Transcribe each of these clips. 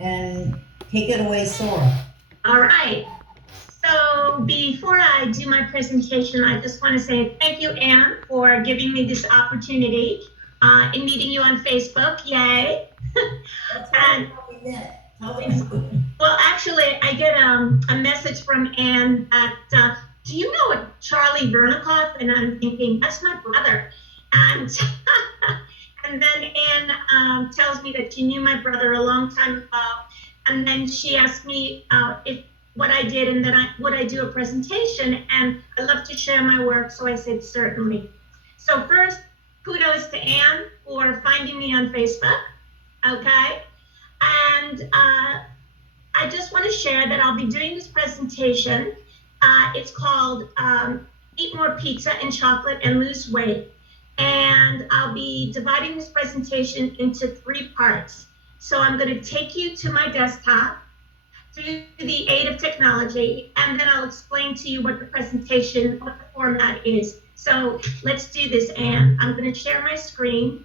And take it away, Sora. All right. So before I do my presentation, I just want to say thank you, Anne, for giving me this opportunity in meeting you on Facebook. Yay. That's And how we met. well, actually, I get a message from Anne that, do you know a Charlie Vernikoff? And I'm thinking, that's my brother. And and then Anne tells me that she knew my brother a long time ago. And then she asked me if what I did, and then would I do a presentation, and I love to share my work, so I said certainly. So first, kudos to Anne for finding me on Facebook, okay? And I just want to share that I'll be doing this presentation. It's called Eat More Pizza and Chocolate and Lose Weight. And I'll be dividing this presentation into 3 parts. So I'm going to take you to my desktop through the aid of technology, and then I'll explain to you what the presentation, what the format is. So let's do this, Anne. I'm going to share my screen.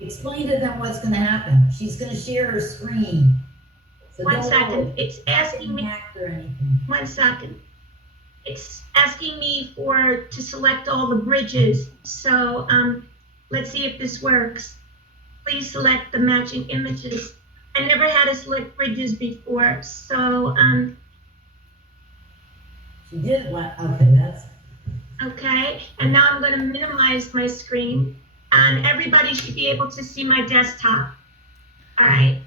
Explain to them what's going to happen. She's going to share her screen. So 1 second. It's asking me. Or anything. 1 second. It's asking me to select all the bridges. So let's see if this works. Please select the matching images. I never had to select bridges before, so she did what? Okay, that's okay. And now I'm going to minimize my screen, and everybody should be able to see my desktop. All right.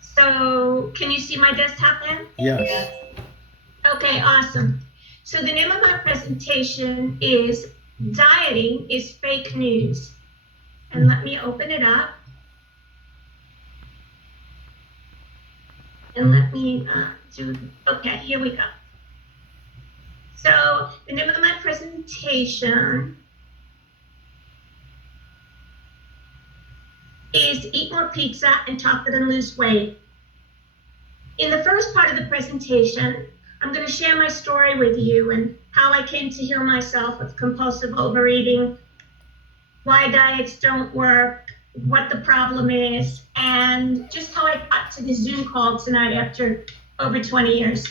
So can you see my desktop then? Yes. Okay, awesome. So the name of my presentation is Dieting is Fake News. And let me open it up. And let me okay, here we go. So the name of my presentation is Eat More Pizza and Chocolate and Lose Weight. In the first part of the presentation, I'm going to share my story with you and how I came to heal myself of compulsive overeating, why diets don't work, what the problem is, and just how I got to the Zoom call tonight after over 20 years.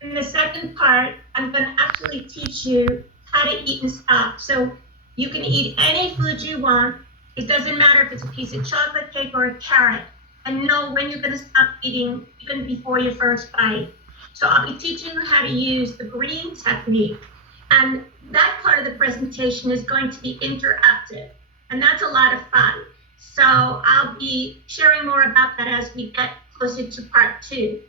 In the second part, I'm going to actually teach you how to eat and stop. So you can eat any food you want. It doesn't matter if it's a piece of chocolate cake or a carrot, and know when you're going to stop eating even before your first bite. So I'll be teaching you how to use the green technique. And that part of the presentation is going to be interactive, and that's a lot of fun. So I'll be sharing more about that as we get closer to part 2.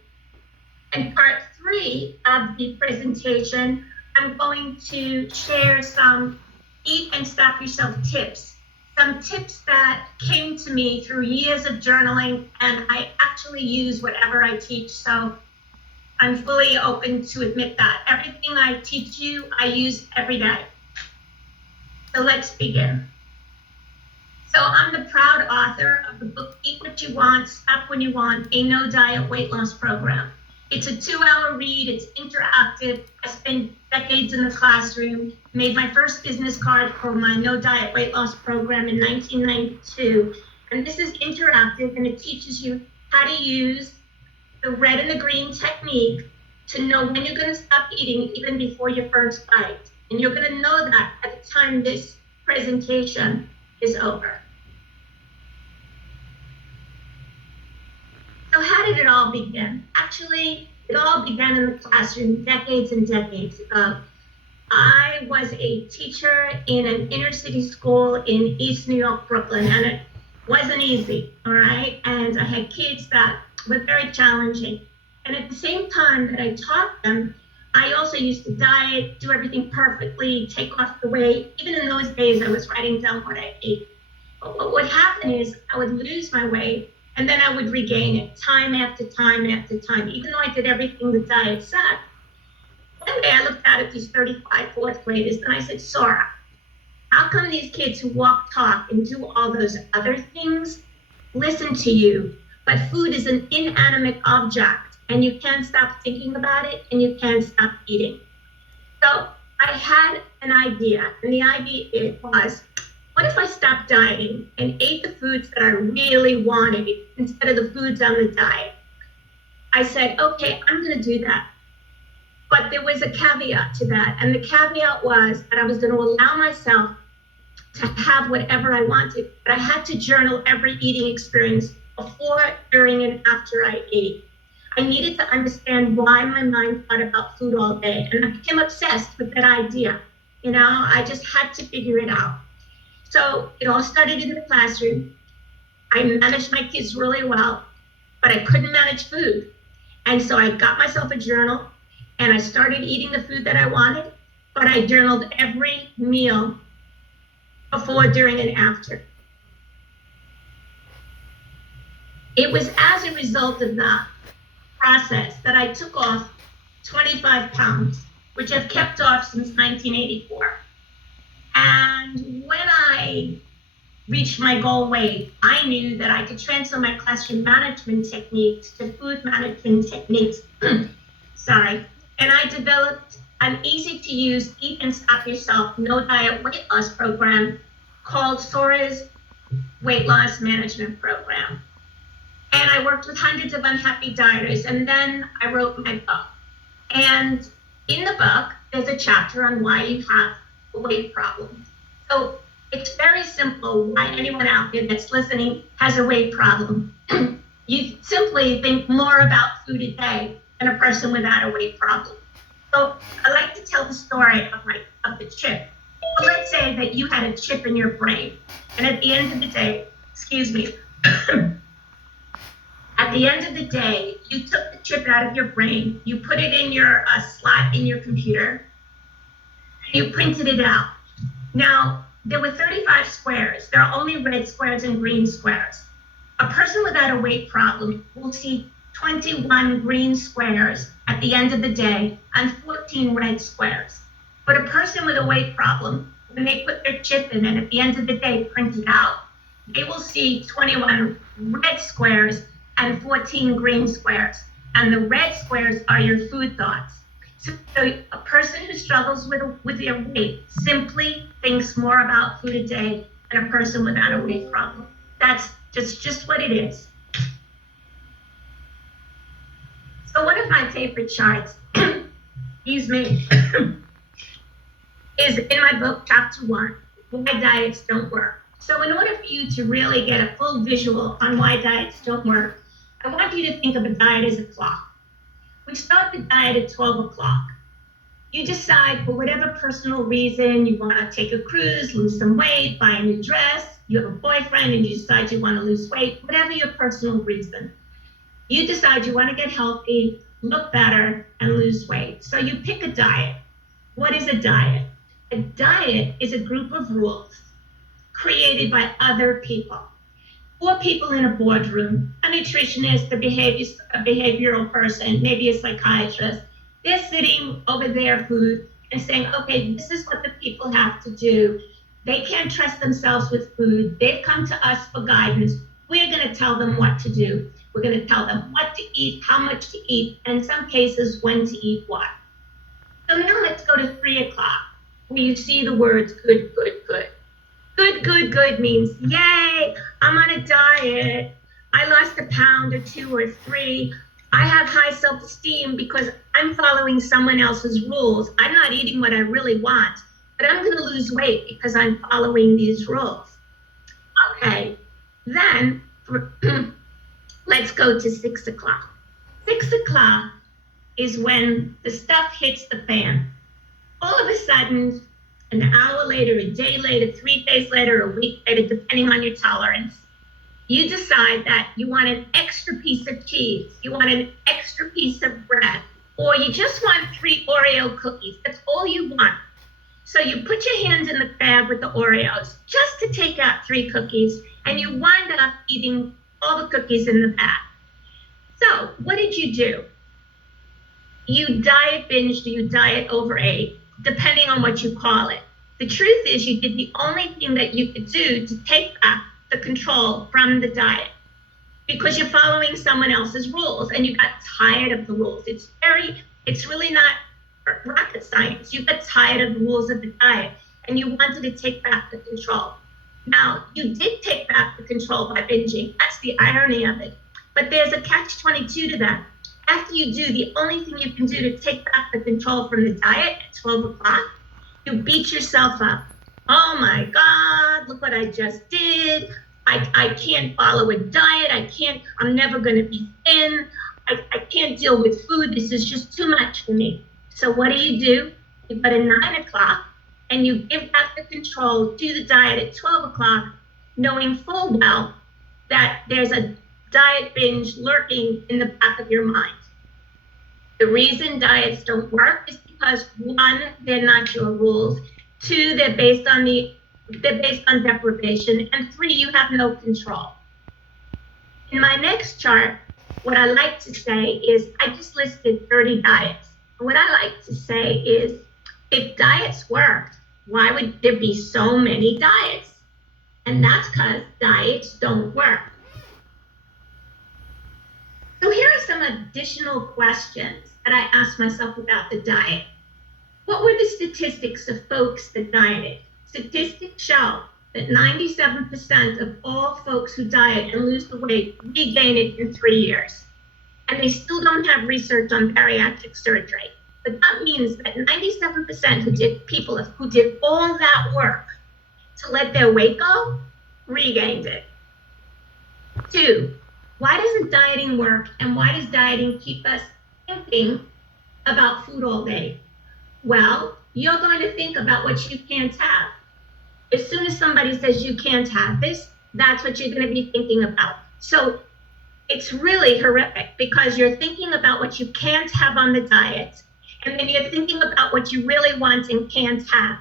In part 3 of the presentation, I'm going to share some eat and stop yourself tips, some tips that came to me through years of journaling, and I actually use whatever I teach. So I'm fully open to admit that. Everything I teach you, I use every day. So let's begin. So I'm the proud author of the book, Eat What You Want, Stop When You Want, a no diet weight loss program. It's a 2-hour read, it's interactive. I spent decades in the classroom, made my first business card for my no diet weight loss program in 1992. And this is interactive, and it teaches you how to use the red and the green technique to know when you're going to stop eating even before your first bite. And you're going to know that at the time this presentation is over. So how did it all begin? Actually, it all began in the classroom decades and decades ago. I was a teacher in an inner city school in East New York, Brooklyn, and it wasn't easy, all right? And I had kids that were very challenging. And at the same time that I taught them, I also used to diet, do everything perfectly, take off the weight. Even in those days, I was writing down what I ate. But what would happen is I would lose my weight, and then I would regain it time after time after time. Even though I did everything the diet said, one day I looked out at these 35 fourth graders and I said, Sora, how come these kids who walk, talk, and do all those other things listen to you, but food is an inanimate object and you can't stop thinking about it and you can't stop eating? So I had an idea, and the idea was, what if I stopped dieting and ate the foods that I really wanted instead of the foods on the diet? I said, okay, I'm going to do that. But there was a caveat to that. And the caveat was that I was going to allow myself to have whatever I wanted, but I had to journal every eating experience before, during, and after I ate. I needed to understand why my mind thought about food all day. And I became obsessed with that idea. I just had to figure it out. So it all started in the classroom. I managed my kids really well, but I couldn't manage food. And so I got myself a journal and I started eating the food that I wanted, but I journaled every meal before, during, and after. It was as a result of that process that I took off 25 pounds, which I've kept off since 1984. And when I reached my goal weight, I knew that I could transfer my classroom management techniques to food management techniques. Sorry. And I developed an easy-to-use Eat and Stop Yourself No Diet Weight Loss program called Sora's Weight Loss Management Program. And I worked with hundreds of unhappy dieters, and then I wrote my book. And in the book, there's a chapter on why you have a weight problem. So it's very simple why anyone out there that's listening has a weight problem. You simply think more about food a day than a person without a weight problem. So I like to tell the story of the chip. So let's say that you had a chip in your brain, and at the end of the day, at the end of the day, you took the chip out of your brain, you put it in your slot in your computer, and you printed it out. Now, there were 35 squares. There are only red squares and green squares. A person without a weight problem will see 21 green squares at the end of the day and 14 red squares. But a person with a weight problem, when they put their chip in and at the end of the day print it out, they will see 21 red squares and 14 green squares. And the red squares are your food thoughts. So a person who struggles with their weight simply thinks more about food a day than a person without a weight problem. That's just what it is. So one of my favorite charts, excuse me, is in my book, chapter 1, Why Diets Don't Work. So in order for you to really get a full visual on why diets don't work, I want you to think of a diet as a clock. We start the diet at 12 o'clock. You decide for whatever personal reason, you want to take a cruise, lose some weight, buy a new dress, you have a boyfriend and you decide you want to lose weight, whatever your personal reason. You decide you want to get healthy, look better, and lose weight. So you pick a diet. What is a diet? A diet is a group of rules created by other people. 4 people in a boardroom, a nutritionist, a behavioral person, maybe a psychiatrist. They're sitting over their food and saying, okay, this is what the people have to do. They can't trust themselves with food. They've come to us for guidance. We're going to tell them what to do. We're going to tell them what to eat, how much to eat, and in some cases, when to eat what. So now let's go to 3 o'clock, where you see the words good, good, good. Good, good, good means, yay, I'm on a diet. I lost a pound or 2 or 3. I have high self-esteem because I'm following someone else's rules. I'm not eating what I really want, but I'm going to lose weight because I'm following these rules. Okay, then let's go to 6 o'clock. 6 o'clock is when the stuff hits the fan. All of a sudden, an hour later, a day later, 3 days later, a week later, depending on your tolerance, you decide that you want an extra piece of cheese, you want an extra piece of bread, or you just want 3 Oreo cookies. That's all you want. So you put your hands in the bag with the Oreos just to take out 3 cookies, and you wind up eating all the cookies in the bag. So what did you do? You diet binged, you diet overate, depending on what you call it. The truth is you did the only thing that you could do to take back the control from the diet because you're following someone else's rules and you got tired of the rules. It's really not rocket science. You got tired of the rules of the diet and you wanted to take back the control. Now, you did take back the control by binging. That's the irony of it. But there's a catch-22 to that. After you do, the only thing you can do to take back the control from the diet at 12 o'clock, you beat yourself up. Oh my God, look what I just did. I can't follow a diet. I'm never going to be thin. I can't deal with food. This is just too much for me. So what do? You go to 9 o'clock and you give back the control to the diet at 12 o'clock, knowing full well that there's a diet binge lurking in the back of your mind. The reason diets don't work is because 1, they're not your rules. 2, they're based on deprivation. And 3, you have no control. In my next chart, what I like to say is I just listed 30 diets. What I like to say is if diets worked, why would there be so many diets? And that's because diets don't work. So here are some additional questions that I asked myself about the diet. What were the statistics of folks that dieted? Statistics show that 97% of all folks who diet and lose the weight regain it in 3 years. And they still don't have research on bariatric surgery. But that means that 97% people who did all that work to let their weight go, regained it. 2, why doesn't dieting work, and why does dieting keep us thinking about food all day? Well, you're going to think about what you can't have. As soon as somebody says you can't have this, that's what you're going to be thinking about. So it's really horrific because you're thinking about what you can't have on the diet, and then you're thinking about what you really want and can't have.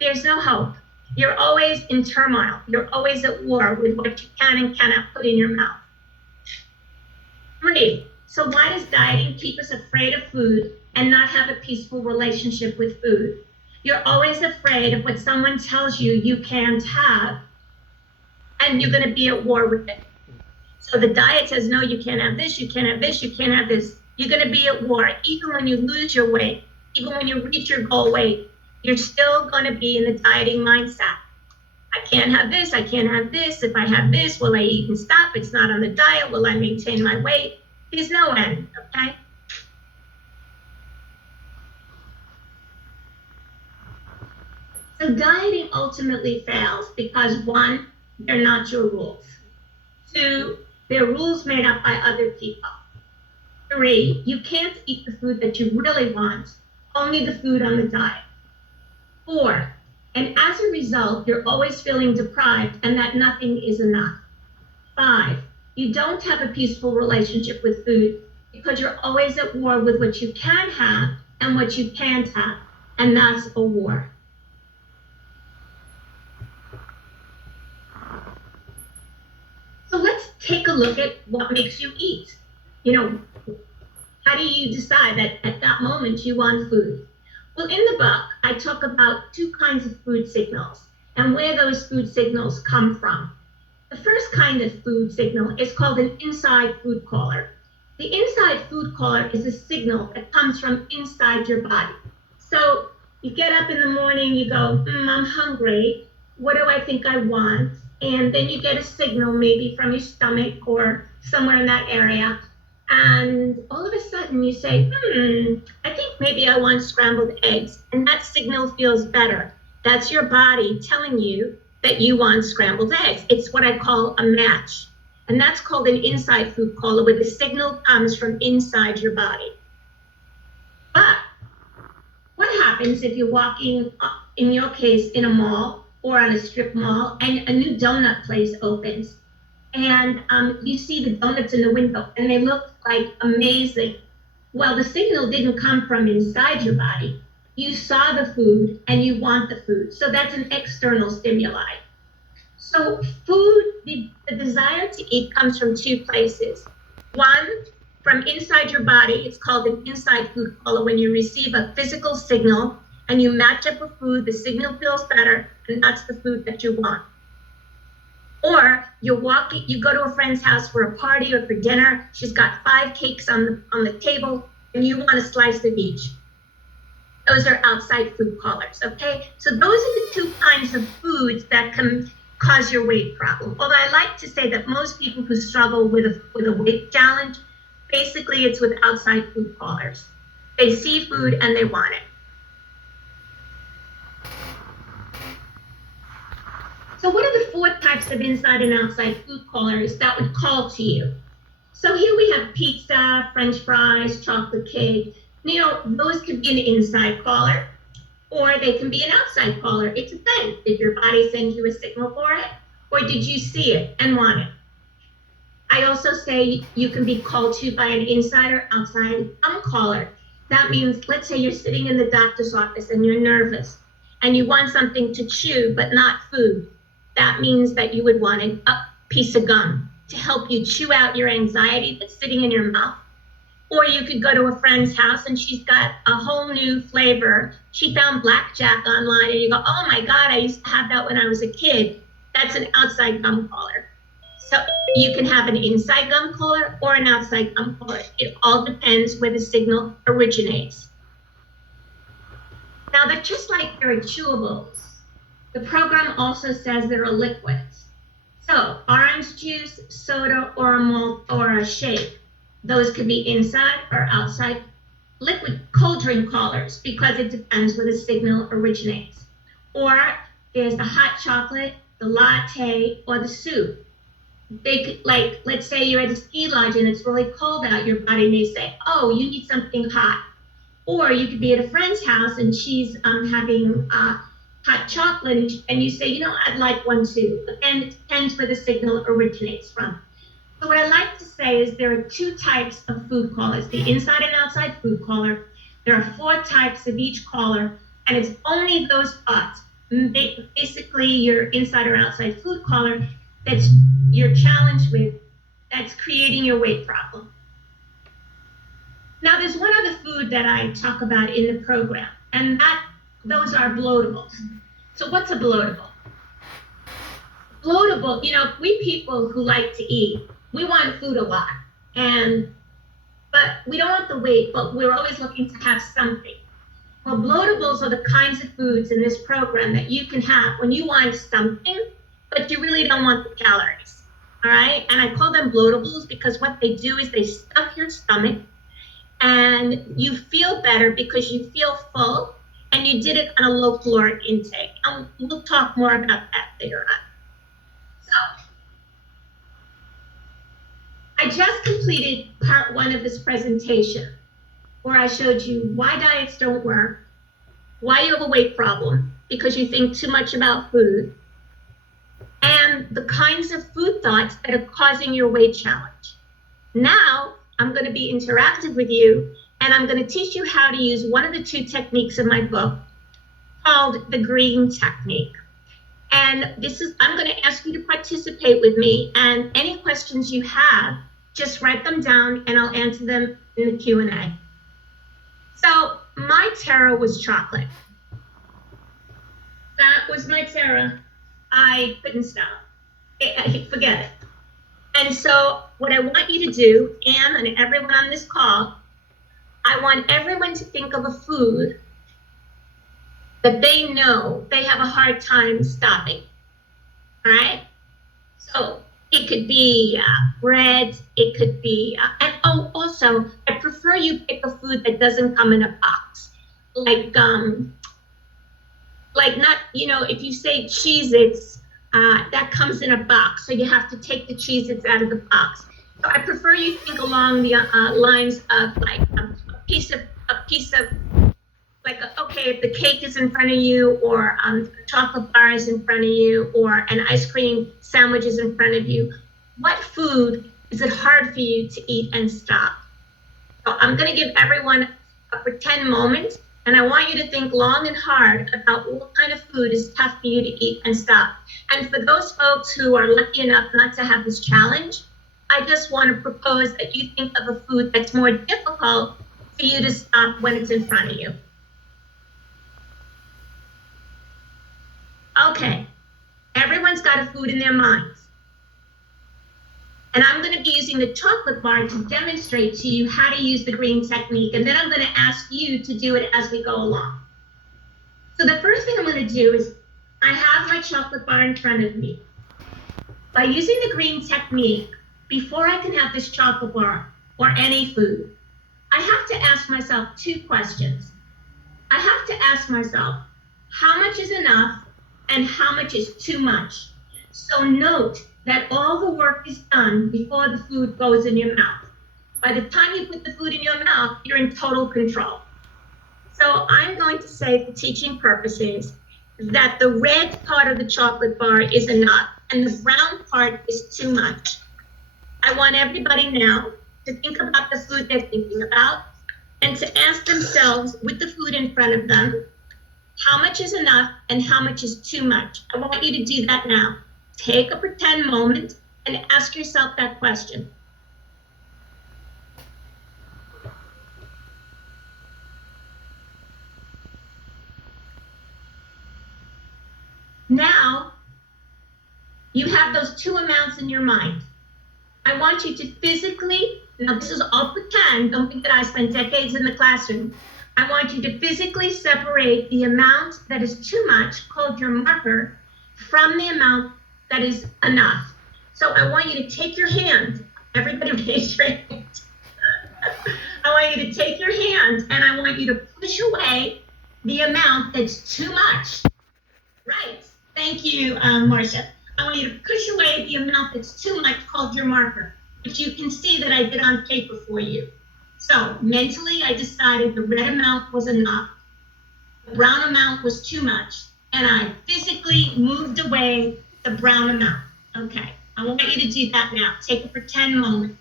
There's no hope. You're always in turmoil. You're always at war with what you can and cannot put in your mouth. 3, so why does dieting keep us afraid of food and not have a peaceful relationship with food? You're always afraid of what someone tells you you can't have, and you're going to be at war with it. So the diet says, no, you can't have this, you can't have this, you can't have this. You're going to be at war. Even when you lose your weight, even when you reach your goal weight, you're still going to be in the dieting mindset. I can't have this, I can't have this. If I have this, will I eat and stop? It's not on the diet. Will I maintain my weight? There's no end, okay? So dieting ultimately fails because 1, they're not your rules. 2, they're rules made up by other people. 3, you can't eat the food that you really want, only the food on the diet. 4, and as a result, you're always feeling deprived and that nothing is enough. 5, you don't have a peaceful relationship with food because you're always at war with what you can have and what you can't have, and that's a war. So let's take a look at what makes you eat. How do you decide that at that moment you want food? Well, in the book, I talk about 2 kinds of food signals and where those food signals come from. The first kind of food signal is called an inside food caller. The inside food caller is a signal that comes from inside your body. So you get up in the morning, you go, I'm hungry. What do I think I want? And then you get a signal maybe from your stomach or somewhere in that area. And all of a sudden you say, I think maybe I want scrambled eggs. And that signal feels better. That's your body telling you that you want scrambled eggs. It's what I call a match. And that's called an inside food caller, where the signal comes from inside your body. But what happens if you're walking, in your case, in a mall or on a strip mall, and a new donut place opens? And you see the donuts in the window and they look like amazing. Well, the signal didn't come from inside your body. You saw the food and you want the food. So that's an external stimuli. So food, the desire to eat comes from 2 places. 1, from inside your body. It's called an inside food caller when you receive a physical signal and you match up with food, the signal feels better, and that's the food that you want. Or you go to a friend's house for a party or for dinner. She's got 5 cakes on the table, and you want a slice of each. Those are outside food callers, okay? So those are the 2 kinds of foods that can cause your weight problem. Although I like to say that most people who struggle with a weight challenge, basically it's with outside food callers. They see food and they want it. So what are the 4 types of inside and outside food callers that would call to you? So here we have pizza, French fries, chocolate cake. You know, those could be an inside caller, or they can be an outside caller. It depends. Did your body send you a signal for it, or did you see it and want it? I also say you can be called to by an inside or outside caller. That means, let's say you're sitting in the doctor's office and you're nervous and you want something to chew, but not food. That means that you would want a piece of gum to help you chew out your anxiety that's sitting in your mouth. Or you could go to a friend's house and she's got a whole new flavor. She found blackjack online and you go, oh my God, I used to have that when I was a kid. That's an outside gum caller. So you can have an inside gum caller or an outside gum caller. It all depends where the signal originates. Now, they're just like there are chewables. The program also says there are liquids. So orange juice, soda, or a malt or a shake. Those could be inside or outside liquid cold drink callers because it depends where the signal originates. Or there's the hot chocolate, the latte, or the soup. They could, like, let's say you're at a ski lodge and it's really cold out, your body may say, oh, you need something hot. Or you could be at a friend's house and she's having hot chocolate and you say, you know, I'd like one too. And it depends where the signal originates from. So what I like to say is there are 2 types of food callers, the inside and outside food caller. There are 4 types of each caller, and it's only those thoughts, basically your inside or outside food caller, that's you're challenged with, that's creating your weight problem. Now, there's one other food that I talk about in the program, and those are bloatables. So what's a bloatable? Bloatable, you know, we people who like to eat, we want food a lot, but we don't want the weight, but we're always looking to have something. Well, bloatables are the kinds of foods in this program that you can have when you want something, but you really don't want the calories, all right? And I call them bloatables because what they do is they stuff your stomach and you feel better because you feel full and you did it on a low caloric intake. We'll talk more about that later on. So, I just completed part 1 of this presentation where I showed you why diets don't work, why you have a weight problem because you think too much about food, and the kinds of food thoughts that are causing your weight challenge. Now, I'm going to be interactive with you, and I'm going to teach you how to use one of the 2 techniques in my book called the green technique. And I'm going to ask you to participate with me, and any questions you have, just write them down and I'll answer them in the Q&A. So my terror was chocolate. That was my terror. I couldn't stop. Forget it. And so what I want you to do, Anne and everyone on this call, I want everyone to think of a food that they know they have a hard time stopping, all right? So it could be bread, it could be, also, I prefer you pick a food that doesn't come in a box. Like not, you know, if you say Cheez-Its, that comes in a box, so you have to take the Cheez-Its out of the box. So I prefer you think along the lines of like a piece of, like, okay, if the cake is in front of you, or a chocolate bar is in front of you, or an ice cream sandwich is in front of you, what food is it hard for you to eat and stop? So I'm going to give everyone a pretend moment, and I want you to think long and hard about what kind of food is tough for you to eat and stop. And for those folks who are lucky enough not to have this challenge, I just want to propose that you think of a food that's more difficult for you to stop when it's in front of you. Okay, everyone's got a food in their minds. And I'm going to be using the chocolate bar to demonstrate to you how to use the green technique. And then I'm going to ask you to do it as we go along. So the first thing I'm going to do is I have my chocolate bar in front of me. By using the green technique, before I can have this chocolate bar or any food, I have to ask myself 2 questions. I have to ask myself, how much is enough and how much is too much? So note that all the work is done before the food goes in your mouth. By the time you put the food in your mouth, you're in total control. So I'm going to say for teaching purposes that the red part of the chocolate bar is enough and the brown part is too much. I want everybody now to think about the food they're thinking about and to ask themselves with the food in front of them, how much is enough and how much is too much? I want you to do that now. Take a pretend moment and ask yourself that question. Now, you have those 2 amounts in your mind. I want you to physically, now this is all pretend, don't think that I spent decades in the classroom. I want you to physically separate the amount that is too much, called your marker, from the amount that is enough. So I want you to take your hand, everybody raise your hand. I want you to take your hand and I want you to push away the amount that's too much. Right, thank you, Marcia. I want you to push away the amount that's too much, called your marker, which you can see that I did on paper for you. So mentally, I decided the red amount was enough, the brown amount was too much, and I physically moved away the brown amount. Okay, I want you to do that now. Take a pretend moment.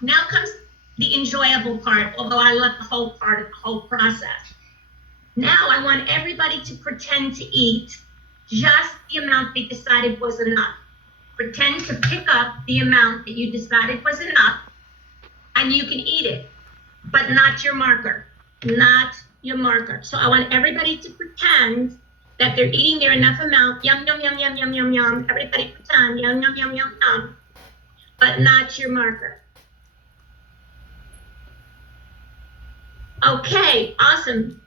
Now comes the enjoyable part, although I love the whole part of the whole process. Now I want everybody to pretend to eat just the amount they decided was enough. Pretend to pick up the amount that you decided was enough, and you can eat it, but not your marker, not your marker. So I want everybody to pretend that they're eating their enough amount. Yum, yum, yum, yum, yum, yum, yum. Everybody pretend, yum, yum, yum, yum, yum, but not your marker. Okay, awesome.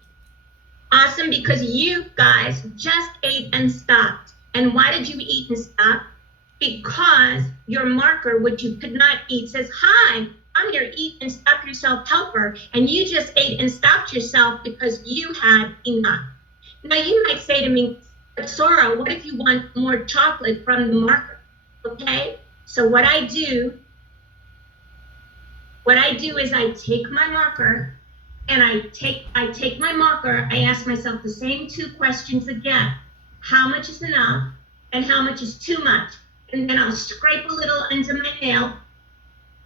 Awesome, because you guys just ate and stopped. And why did you eat and stop? Because your marker, which you could not eat, says, hi, I'm your eat and stop yourself helper. And you just ate and stopped yourself because you had enough. Now you might say to me, but Sora, what if you want more chocolate from the marker? Okay, so what I do is I take my marker, and I take my marker, I ask myself the same 2 questions again. How much is enough and how much is too much? And then I'll scrape a little under my nail,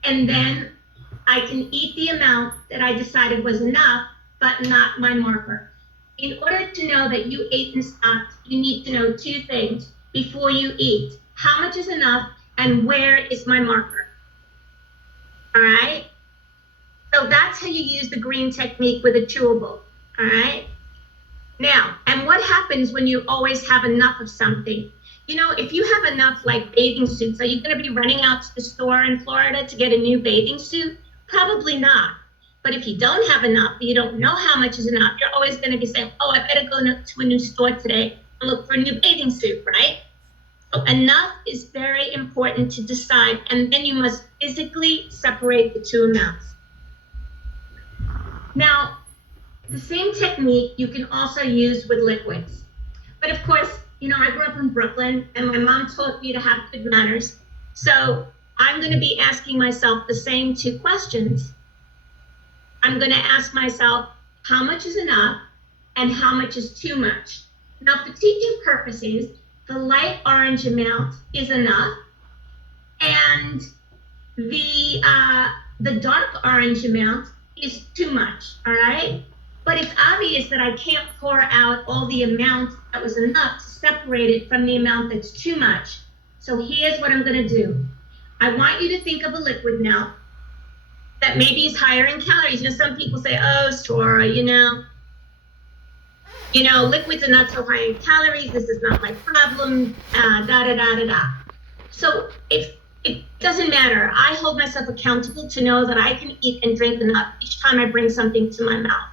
and then I can eat the amount that I decided was enough, but not my marker. In order to know that you ate and stopped, you need to know 2 things before you eat. How much is enough and where is my marker? All right? So that's how you use the green technique with a chewable, all right? Now, and what happens when you always have enough of something? You know, if you have enough like bathing suits, are you gonna be running out to the store in Florida to get a new bathing suit? Probably not. But if you don't have enough, you don't know how much is enough, you're always gonna be saying, oh, I better go to a new store today and look for a new bathing suit, right? So enough is very important to decide, and then you must physically separate the 2 amounts. Now, the same technique you can also use with liquids. But of course, you know, I grew up in Brooklyn and my mom taught me to have good manners. So I'm going to be asking myself the same 2 questions. I'm going to ask myself, how much is enough and how much is too much? Now, for teaching purposes, the light orange amount is enough, and the dark orange amount is too much, all right? But it's obvious that I can't pour out all the amount that was enough to separate it from the amount that's too much. So here's what I'm gonna do. I want you to think of a liquid now that maybe is higher in calories. You know, some people say, oh, Sora, you know, liquids are not so high in calories. This is not my problem, So it doesn't matter. I hold myself accountable to know that I can eat and drink enough each time I bring something to my mouth.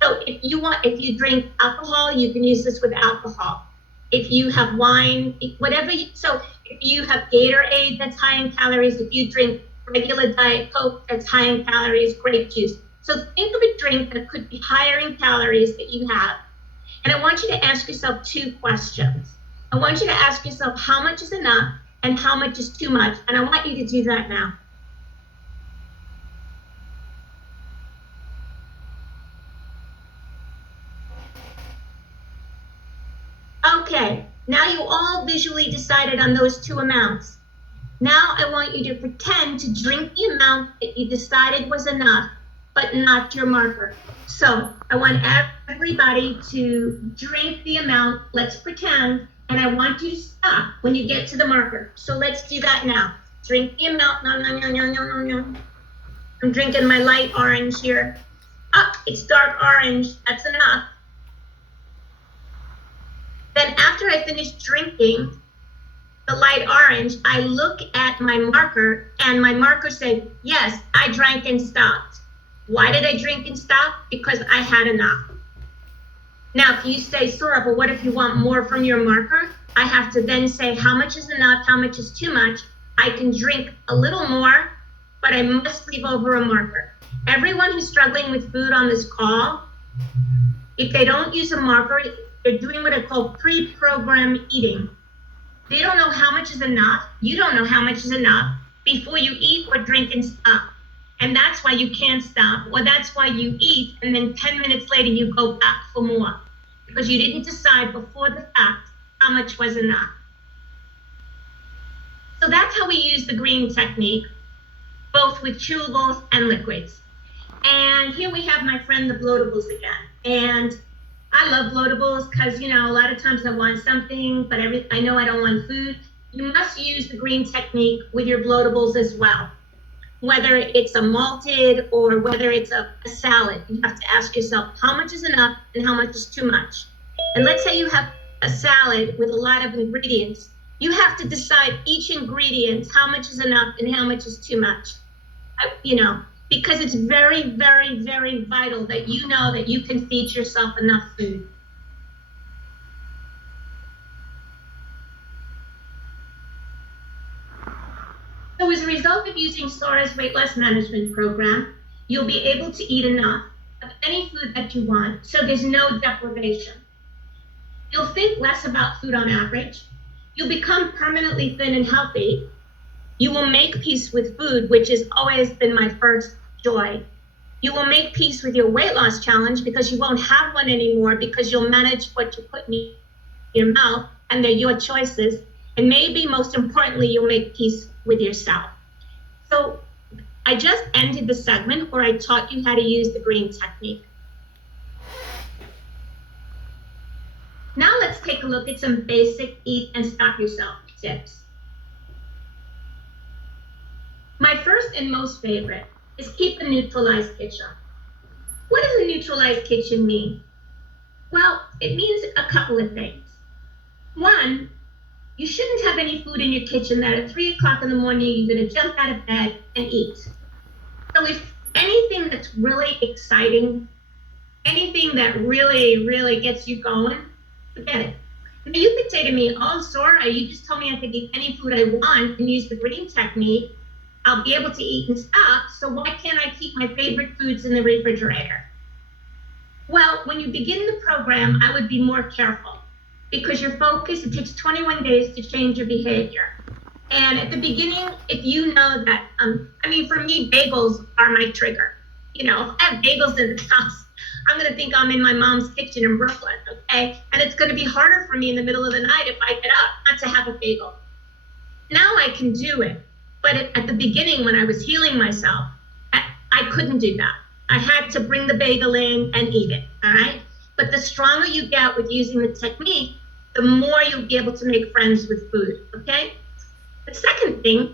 So if you drink alcohol, you can use this with alcohol. If you have wine, so if you have Gatorade that's high in calories, if you drink regular Diet Coke that's high in calories, grape juice. So think of a drink that could be higher in calories that you have. And I want you to ask yourself 2 questions. I want you to ask yourself how much is enough and how much is too much. And I want you to do that now. Okay, now you all visually decided on those 2 amounts. Now I want you to pretend to drink the amount that you decided was enough, but not your marker. So I want everybody to drink the amount, let's pretend, and I want you to stop when you get to the marker. So let's do that now. Drink the amount, no, no, no, no, no, no, no. I'm drinking my light orange here. It's dark orange, that's enough. Then after I finish drinking the light orange, I look at my marker and my marker said, yes, I drank and stopped. Why did I drink and stop? Because I had enough. Now, if you say, Sora, but what if you want more from your marker? I have to then say how much is enough, how much is too much. I can drink a little more, but I must leave over a marker. Everyone who's struggling with food on this call, if they don't use a marker, they're doing what I call pre-programmed eating. They don't know how much is enough. You don't know how much is enough before you eat or drink and stop. And that's why you can't stop, or that's why you eat, and then 10 minutes later you go back for more, because you didn't decide before the fact how much was enough. So that's how we use the green technique, both with chewables and liquids. And here we have my friend, the bloatables again. And I love bloatables because, a lot of times I want something, but I know I don't want food. You must use the green technique with your bloatables as well. Whether it's a malted or whether it's a salad, you have to ask yourself how much is enough and how much is too much. And let's say you have a salad with a lot of ingredients. You have to decide each ingredient, how much is enough and how much is too much. Because it's very, very, very vital that you know that you can feed yourself enough food. So as a result of using Sora's weight loss management program, you'll be able to eat enough of any food that you want, so there's no deprivation. You'll think less about food on average. You'll become permanently thin and healthy. You will make peace with food, which has always been my first joy. You will make peace with your weight loss challenge because you won't have one anymore, because you'll manage what you put in your mouth and they're your choices. And maybe most importantly, you'll make peace with yourself. So I just ended the segment where I taught you how to use the green technique. Now let's take a look at some basic eat and stop yourself tips. My first and most favorite is keep a neutralized kitchen. What does a neutralized kitchen mean? Well, it means a couple of things. One, you shouldn't have any food in your kitchen that at 3 o'clock in the morning you're going to jump out of bed and eat. So if anything that's really exciting, anything that really, really gets you going, forget it. Now you could say to me, oh, Sora, you just told me I could eat any food I want and use the green technique. I'll be able to eat and stop, so why can't I keep my favorite foods in the refrigerator? Well, when you begin the program, I would be more careful, because your focus, it takes 21 days to change your behavior. And at the beginning, if you know that, for me, bagels are my trigger. If I have bagels in the house, I'm gonna think I'm in my mom's kitchen in Brooklyn, okay? And it's gonna be harder for me in the middle of the night if I get up not to have a bagel. Now I can do it. But at the beginning, when I was healing myself, I couldn't do that. I had to bring the bagel in and eat it, all right? But the stronger you get with using the technique, the more you'll be able to make friends with food, okay? The second thing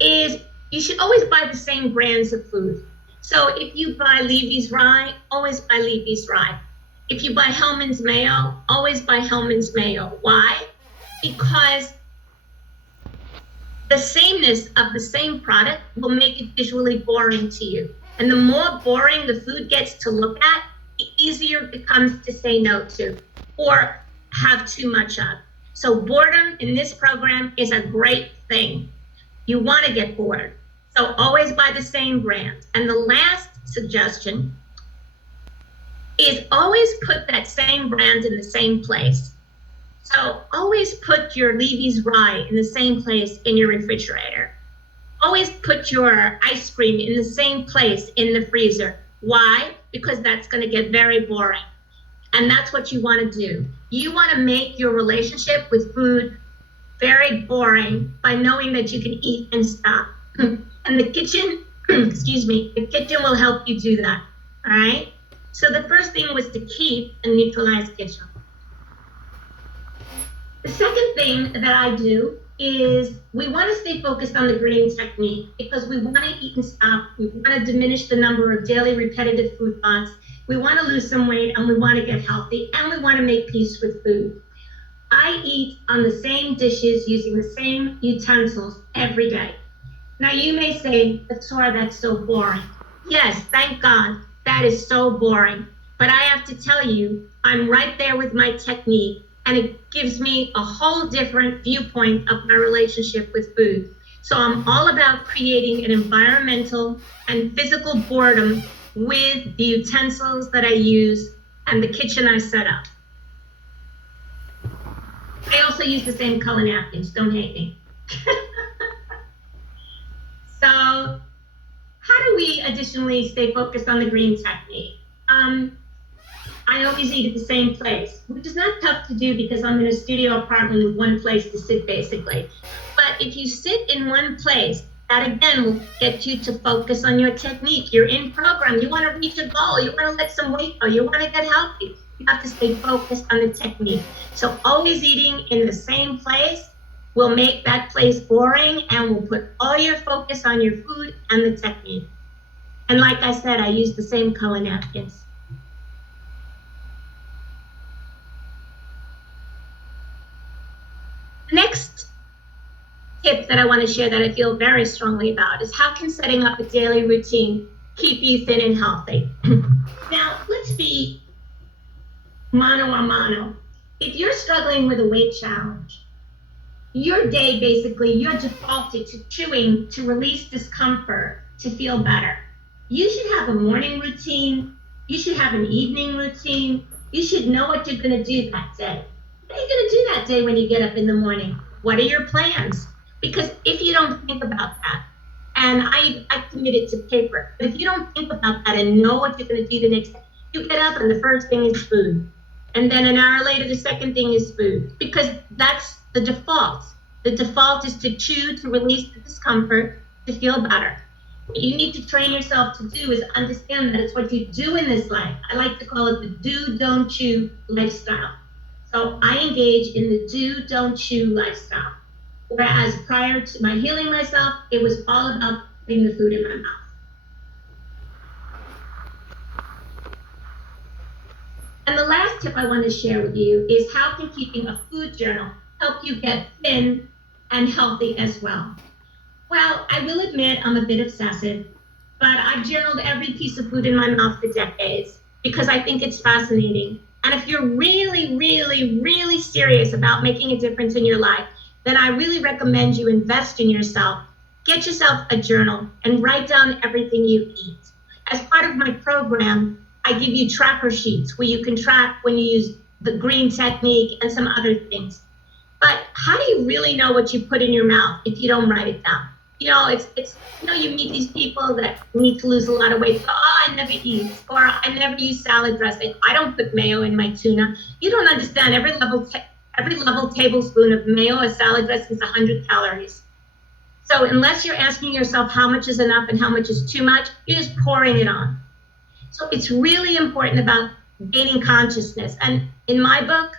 is you should always buy the same brands of food. So if you buy Levy's Rye, always buy Levy's Rye. If you buy Hellman's Mayo, always buy Hellman's Mayo. Why? Because the sameness of the same product will make it visually boring to you. And the more boring the food gets to look at, the easier it becomes to say no to or have too much of. So boredom in this program is a great thing. You want to get bored. So always buy the same brand. And the last suggestion is always put that same brand in the same place. So always put your Levy's Rye in the same place in your refrigerator. Always put your ice cream in the same place in the freezer. Why? Because that's going to get very boring. And that's what you want to do. You want to make your relationship with food very boring by knowing that you can eat and stop. And the kitchen, excuse me, the kitchen will help you do that. All right? So the first thing was to keep a neutralized kitchen. The second thing that I do is we want to stay focused on the green technique because we want to eat and stop. We want to diminish the number of daily repetitive food thoughts. We want to lose some weight and we want to get healthy and we want to make peace with food. I eat on the same dishes using the same utensils every day. Now you may say, but Sora, that's so boring. Yes, thank God, that is so boring. But I have to tell you, I'm right there with my technique and it gives me a whole different viewpoint of my relationship with food. So I'm all about creating an environmental and physical boredom with the utensils that I use and the kitchen I set up. I also use the same color napkins, don't hate me. So how do we additionally stay focused on the green technique? I always eat at the same place, which is not tough to do because I'm in a studio apartment with one place to sit basically. But if you sit in one place, that again will get you to focus on your technique. You're in program, you want to reach a goal, you want to let some weight go, you want to get healthy. You have to stay focused on the technique. So always eating in the same place will make that place boring and will put all your focus on your food and the technique. And like I said, I use the same color napkins. Next tip that I want to share that I feel very strongly about is how can setting up a daily routine keep you thin and healthy? Now, let's be mano a mano. If you're struggling with a weight challenge, your day basically, you're defaulted to chewing to release discomfort to feel better. You should have a morning routine. You should have an evening routine. You should know what you're going to do that day. What are you going to do that day when you get up in the morning? What are your plans? Because if you don't think about that, and I committed to paper, but if you don't think about that and know what you're going to do the next day, you get up and the first thing is food. And then an hour later, the second thing is food, because that's the default. The default is to chew to release the discomfort to feel better. What you need to train yourself to do is understand that it's what you do in this life. I like to call it the do, don't chew lifestyle. So I engage in the do, don't chew lifestyle. Whereas prior to my healing myself, it was all about putting the food in my mouth. And the last tip I want to share with you is how can keeping a food journal help you get thin and healthy as well? Well, I will admit I'm a bit obsessive, but I've journaled every piece of food in my mouth for decades because I think it's fascinating. And if you're really, really, really serious about making a difference in your life, then I really recommend you invest in yourself. Get yourself a journal and write down everything you eat. As part of my program, I give you tracker sheets where you can track when you use the green technique and some other things. But how do you really know what you put in your mouth if you don't write it down? You know, you meet these people that need to lose a lot of weight. So, I never eat, or I never use salad dressing. I don't put mayo in my tuna. You don't understand. Every level tablespoon of mayo or salad dressing is 100 calories. So unless you're asking yourself how much is enough and how much is too much, you're just pouring it on. So it's really important about gaining consciousness. And in my book,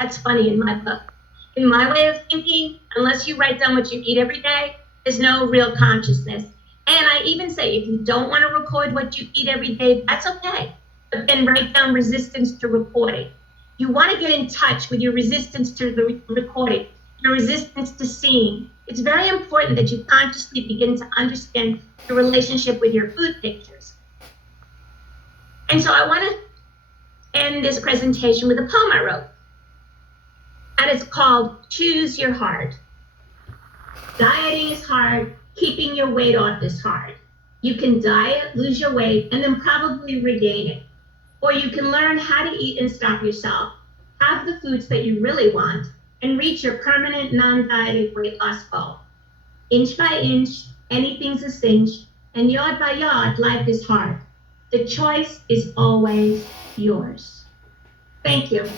that's funny, in my book, in my way of thinking, unless you write down what you eat every day, there's no real consciousness. And I even say, if you don't want to record what you eat every day, that's okay. But then write down resistance to recording. You want to get in touch with your resistance to the recording, your resistance to seeing. It's very important that you consciously begin to understand your relationship with your food pictures. And so I want to end this presentation with a poem I wrote. And it's called Choose Your Heart. Dieting is hard. Keeping your weight off is hard. You can diet, lose your weight, and then probably regain it. Or you can learn how to eat and stop yourself, have the foods that you really want, and reach your permanent non-dieting weight loss goal. Inch by inch, anything's a cinch, and yard by yard, life is hard. The choice is always yours. Thank you.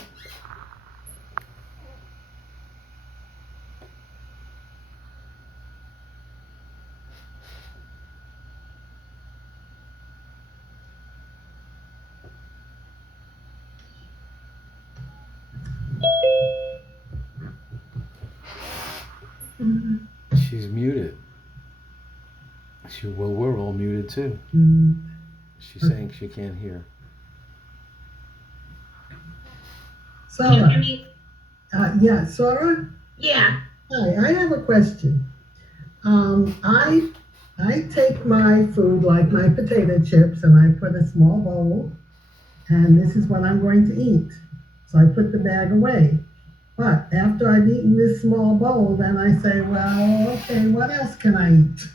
She's muted. Well, we're all muted too. She's saying she can't hear. Can you hear Sora, me? yeah, Sora? Yeah. Hi, I have a question. I take my food, like my potato chips, and I put a small bowl, and this is what I'm going to eat. So I put the bag away. But after I've eaten this small bowl, then I say, well, okay, what else can I eat?